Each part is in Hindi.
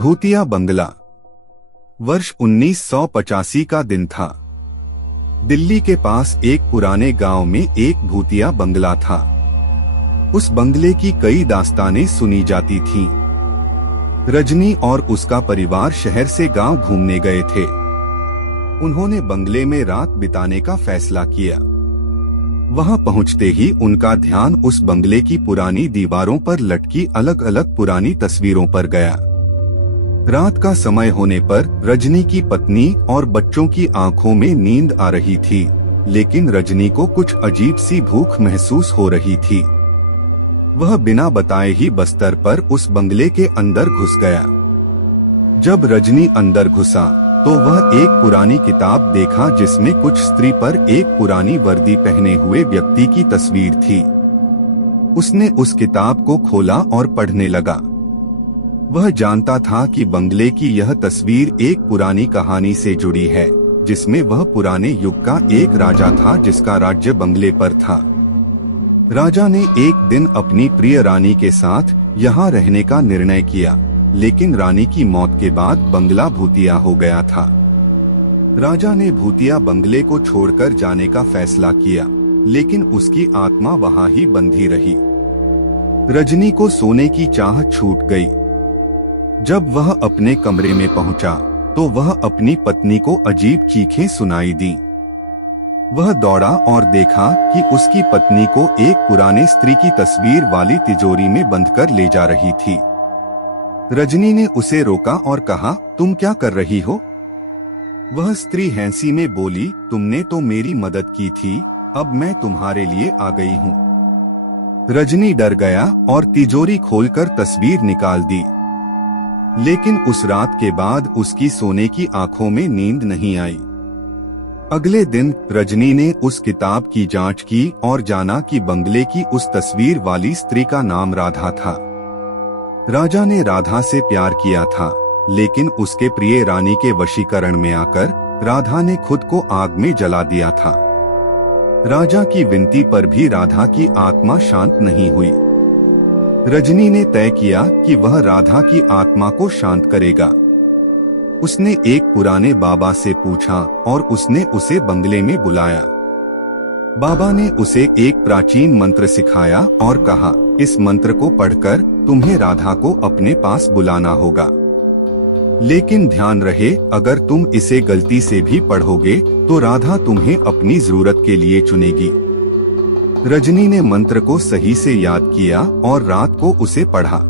भूतिया बंगला। वर्ष 1985 का दिन था। दिल्ली के पास एक पुराने गांव में एक भूतिया बंगला था। उस बंगले की कई दास्तानें सुनी जाती थीं। रजनी और उसका परिवार शहर से गांव घूमने गए थे। उन्होंने बंगले में रात बिताने का फैसला किया। वहां पहुंचते ही उनका ध्यान उस बंगले की पुरानी दीवारों पर लटकी अलग अलग पुरानी तस्वीरों पर गया। रात का समय होने पर रजनी की पत्नी और बच्चों की आंखों में नींद आ रही थी, लेकिन रजनी को कुछ अजीब सी भूख महसूस हो रही थी। वह बिना बताए ही बस्तर पर उस बंगले के अंदर घुस गया। जब रजनी अंदर घुसा तो वह एक पुरानी किताब देखा जिसमें कुछ स्त्री पर एक पुरानी वर्दी पहने हुए व्यक्ति की तस्वीर थी। उसने उस किताब को खोला और पढ़ने लगा। वह जानता था कि बंगले की यह तस्वीर एक पुरानी कहानी से जुड़ी है, जिसमें वह पुराने युग का एक राजा था जिसका राज्य बंगले पर था। राजा ने एक दिन अपनी प्रिय रानी के साथ यहाँ रहने का निर्णय किया, लेकिन रानी की मौत के बाद बंगला भूतिया हो गया था। राजा ने भूतिया बंगले को छोड़कर जाने का फैसला किया, लेकिन उसकी आत्मा वहाँ ही बंधी रही। रजनी को सोने की चाह छूट गई। जब वह अपने कमरे में पहुंचा तो वह अपनी पत्नी को अजीब चीखें सुनाई दी। वह दौड़ा और देखा कि उसकी पत्नी को एक पुराने स्त्री की तस्वीर वाली तिजोरी में बंधकर ले जा रही थी। रजनी ने उसे रोका और कहा, तुम क्या कर रही हो? वह स्त्री हंसी में बोली, तुमने तो मेरी मदद की थी, अब मैं तुम्हारे लिए आ गई हूँ। रजनी डर गया और तिजोरी खोलकर तस्वीर निकाल दी, लेकिन उस रात के बाद उसकी सोने की आंखों में नींद नहीं आई। अगले दिन रजनी ने उस किताब की जांच की और जाना कि बंगले की उस तस्वीर वाली स्त्री का नाम राधा था। राजा ने राधा से प्यार किया था, लेकिन उसके प्रिय रानी के वशीकरण में आकर राधा ने खुद को आग में जला दिया था। राजा की विनती पर भी राधा की आत्मा शांत नहीं हुई। रजनी ने तय किया कि वह राधा की आत्मा को शांत करेगा। उसने एक पुराने बाबा से पूछा और उसने उसे बंगले में बुलाया। बाबा ने उसे एक प्राचीन मंत्र सिखाया और कहा, इस मंत्र को पढ़कर तुम्हें राधा को अपने पास बुलाना होगा। लेकिन ध्यान रहे, अगर तुम इसे गलती से भी पढ़ोगे तो राधा तुम्हें अपनी जरूरत के लिए चुनेगी। रजनी ने मंत्र को सही से याद किया और रात को उसे पढ़ा।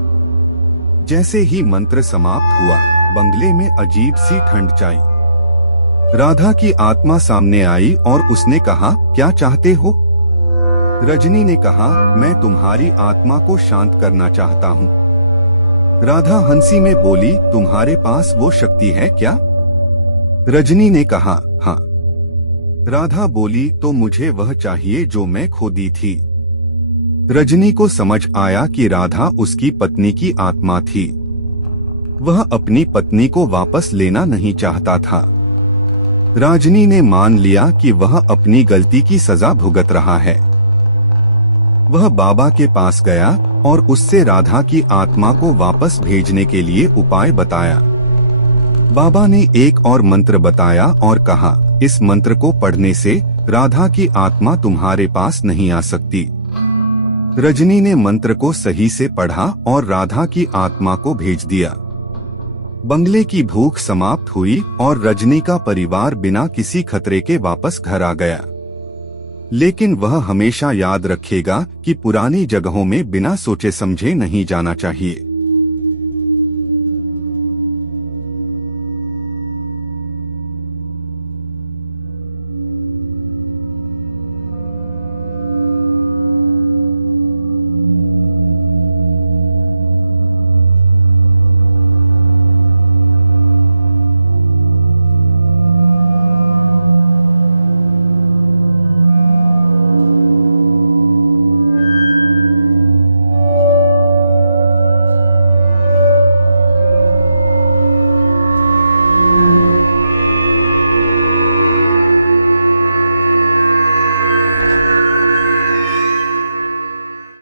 जैसे ही मंत्र समाप्त हुआ, बंगले में अजीब सी ठंड छाई। राधा की आत्मा सामने आई और उसने कहा, क्या चाहते हो? रजनी ने कहा, मैं तुम्हारी आत्मा को शांत करना चाहता हूँ। राधा हंसी में बोली, तुम्हारे पास वो शक्ति है क्या? रजनी ने कहा, हाँ। राधा बोली, तो मुझे वह चाहिए जो मैं खो दी थी। रजनी को समझ आया कि राधा उसकी पत्नी की आत्मा थी। वह अपनी पत्नी को वापस लेना नहीं चाहता था। रजनी ने मान लिया कि वह अपनी गलती की सजा भुगत रहा है। वह बाबा के पास गया और उससे राधा की आत्मा को वापस भेजने के लिए उपाय बताया। बाबा ने एक और मंत्र बताया और कहा, इस मंत्र को पढ़ने से राधा की आत्मा तुम्हारे पास नहीं आ सकती। रजनी ने मंत्र को सही से पढ़ा और राधा की आत्मा को भेज दिया। बंगले की भूख समाप्त हुई और रजनी का परिवार बिना किसी खतरे के वापस घर आ गया। लेकिन वह हमेशा याद रखेगा कि पुरानी जगहों में बिना सोचे समझे नहीं जाना चाहिए।